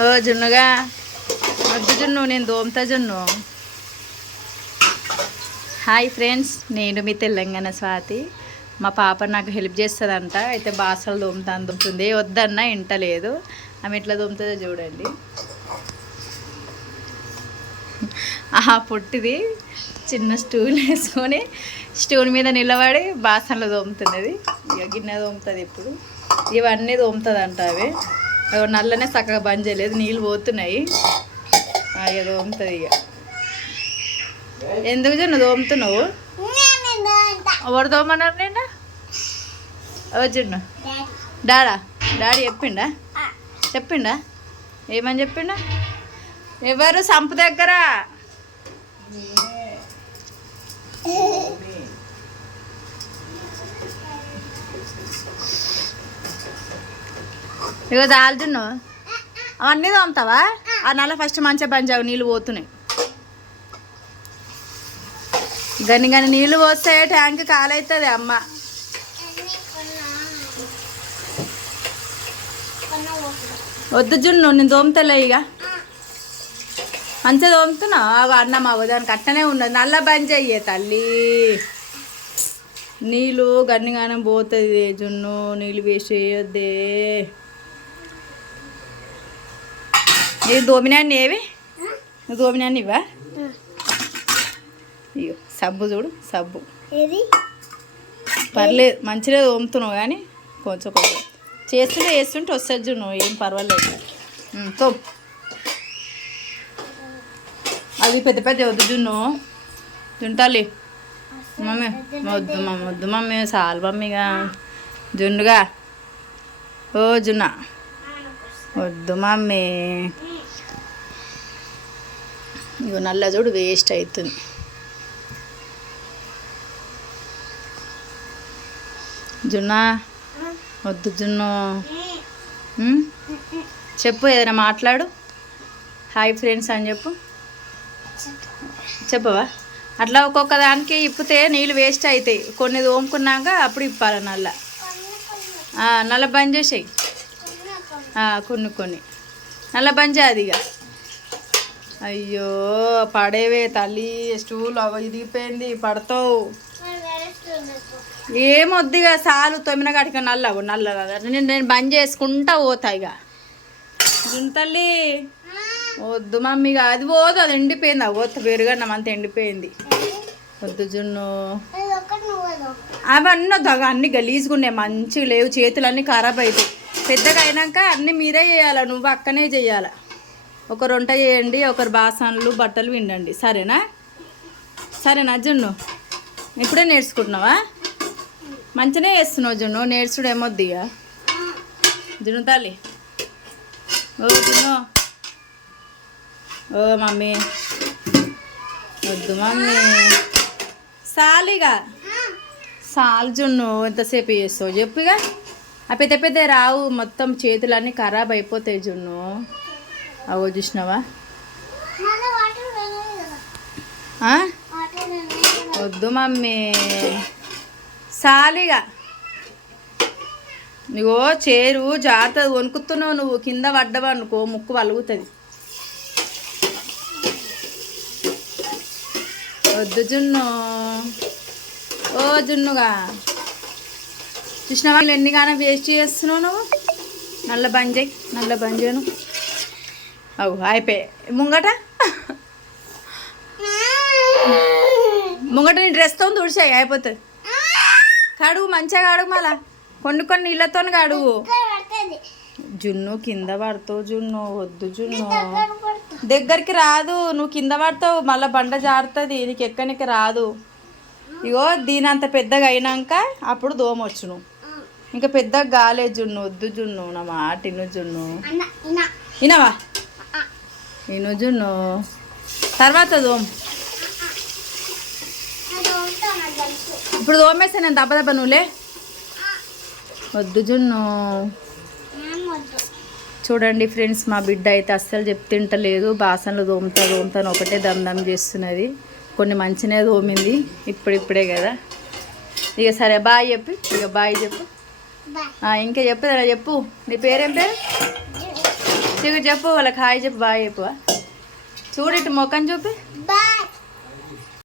ఓ జున్నుగా. వద్దు జున్ను నేను దోమతా జున్ను. హాయ్ ఫ్రెండ్స్ నేను మీ తెలంగాణ స్వాతి. మా పాప నాకు హెల్ప్ చేస్తుందంట. అయితే బాసలు దోమతాను దొమ్ముతుంది వద్దన్నా ఇంటలేదు ఆమె ఎట్లా దొమ్ముతుందో చూడండి. ఆ పొట్టిది. చిన్న స్టూల్ వేసుకొని స్టూల్ మీద నిలబడి బాసనలు దోముతున్నది. ఇక గిన్నె దోముతుంది ఇప్పుడు. ఇవన్నీ దోముతుంది అంట అవి నల్లనే చక్కగా బంద్ చేయలేదు నీళ్ళు పోతున్నాయి. ఆ, ఇక దోముతుంది ఇక ఎందుకు జొన్న దోముతున్నావు? ఎవరు దోమన్నారు నేను జున్ను? డాడా డాడీ చెప్పిండా? చెప్పిండా? ఏమని చెప్పిండా? ఎవరు సంపు దగ్గర? ఇగో తాగుతున్నావు అవన్నీ తోముతావా? ఆ నెల ఫస్ట్ మంచిగా పంచావు నీళ్ళు పోతున్నాయి. గని గని నీళ్ళు పోస్తే ట్యాంక్ కాలవుతుంది అమ్మ. వద్దు జున్ను నేను దోమతలే ఇక మంచిగా దోముతున్నావు అన్నం అవ్వ దానికి అట్టనే ఉన్నది. నల్ల బంద్ చెయ్యే తల్లి. నీళ్ళు గన్నిగానే పోతుంది జున్ను నీళ్ళు వేస్ట్ చేయొద్దే. ఇది దోమినాన్ని ఏవి? నువ్వు దోమినాన్ని ఇవా ఇగో సబ్బు చూడు సబ్బు. పర్లేదు మంచిగా తోముతున్నావు కానీ కొంచెం కొంచెం. చేస్తుంటే చేస్తుంటే వస్తుంది చూడు నువ్వు ఏం పర్వాలేదు. తోము. అవి పెద్ద పెద్ద వద్దు జున్ను తింటాలి. మమ్మీ వద్దు మమ్మీ వద్దు మమ్మీ చాలు మమ్మీగా జున్నుగా. ఓ జున్న. వద్దు మమ్మీ. ఇగో నల్ల చూడు వేస్ట్ అవుతుంది జున్నా వద్దు జున్ను. చెప్పు ఏదైనా మాట్లాడు. హాయ్ ఫ్రెండ్స్ అని చెప్పు. చెప్పవా? అట్లా ఒక్కొక్క దానికి ఇప్పితే నీళ్ళు వేస్ట్ అవుతాయి కొన్ని తోముకున్నాక అప్పుడు ఇప్పాలి నల్ల? నల్ల బంద్ చేసేయి. కొన్ని కొన్ని. నల్ల బంద్ చేయదిగా ఇక అయ్యో పడేవే తల్లి స్టూల్ ఇదిగిపోయింది పడతావు. ఏమొద్దిగా సాలు తొమ్మిన కాటిక నల్లవు నల్ల నేను నేను బంద్ చేసుకుంటా పోతా ఇక. తల్లి. వద్దు మమ్మీ అది పోదు అది ఎండిపోయింది. అవ్వద్దు పెరుగన్నం అంత ఎండిపోయింది. వద్దు జున్ను. అవన్నీ వద్దు అన్ని గలీజుకున్నాయి మంచిగా లేవు చేతులు అన్నీ ఖరాబ్ అవుతాయి పెద్దగా అయినాక అన్నీ మీరే చేయాలి నువ్వు అక్కనే చేయాలి? ఒకరు వంట చేయండి ఒకరు బాసనలు బట్టలు విండండి. సరేనా? సరేనా జున్ను? ఇప్పుడే నేర్చుకుంటున్నావా? మంచిగానే చేస్తున్నావు జున్ను నేర్చుడు ఏమొద్దిగా ఇక జున్ను తల్లి. ఓ జున్ను. ఓ మమ్మీ. వద్దు మమ్మీ. సాలిగా. సాలు జున్ను ఎంతసేపు చేస్తావు? చెప్పుగా ఆ పెద్ద పెద్ద రావు మొత్తం చేతులన్నీ ఖరాబ్ అయిపోతాయి జున్ను. అవో చూసినావా? వద్దు మమ్మీ. సాలిగా. నువ్వు చేరు జాగ్రత్త వణుకుతున్నావు నువ్వు. కింద పడ్డవా అనుకో ముక్కు వలుగుతుంది వద్దు జున్ను. ఓ జున్నుగా. చూసినావా? ఎన్ని గానం వేస్ట్ చేస్తున్నావు నువ్వు? నల్ల బంజాయి నల్ల బంజాను. అవు అయిపోయి ముంగట? ముంగట నీ డ్రెస్తో తుడిచాయి అయిపోతుంది. కడుగు మంచిగా కడుగు మళ్ళా. కొన్ని కొన్ని నీళ్ళతో కడుగు. జున్ను కింద పడతావు జున్ను. వద్దు జున్ను. దగ్గరికి రాదు. నువ్వు కింద పడతావు మళ్ళీ బండ జారుతుంది. నీకు ఎక్కనికి రాదు. ఇగో దీని అంత పెద్దగా అయినాక అప్పుడు దోమొచ్చును ఇంకా పెద్దగా గాలే జున్ను. వద్దు జున్ను. నా మాట ఇను జున్ను. వినవా ఇను జున్ను తర్వాత దోమ. ఇప్పుడు దోమేస్తే నేను దెబ్బ దెబ్బ నువ్వులే. వద్దు జున్ను. చూడండి ఫ్రెండ్స్ మా బిడ్డ అయితే అస్సలు చెప్తింటలేదు. బాసనలు దోముతా దోముతాను ఒకటే దందం చేస్తున్నది. కొన్ని మంచినే దోమింది ఇప్పుడిప్పుడే కదా. ఇక సరే బాయ్ చెప్పి. ఇక బాయ్ చెప్పు. ఇంకా చెప్పు చెప్పు. నీ పేరేం పేరు? చిగు చెప్పు వాళ్ళకి హాయ్ చెప్పు బాయ్ చెప్పు చూడు ఇటు మొక్కని చూపి.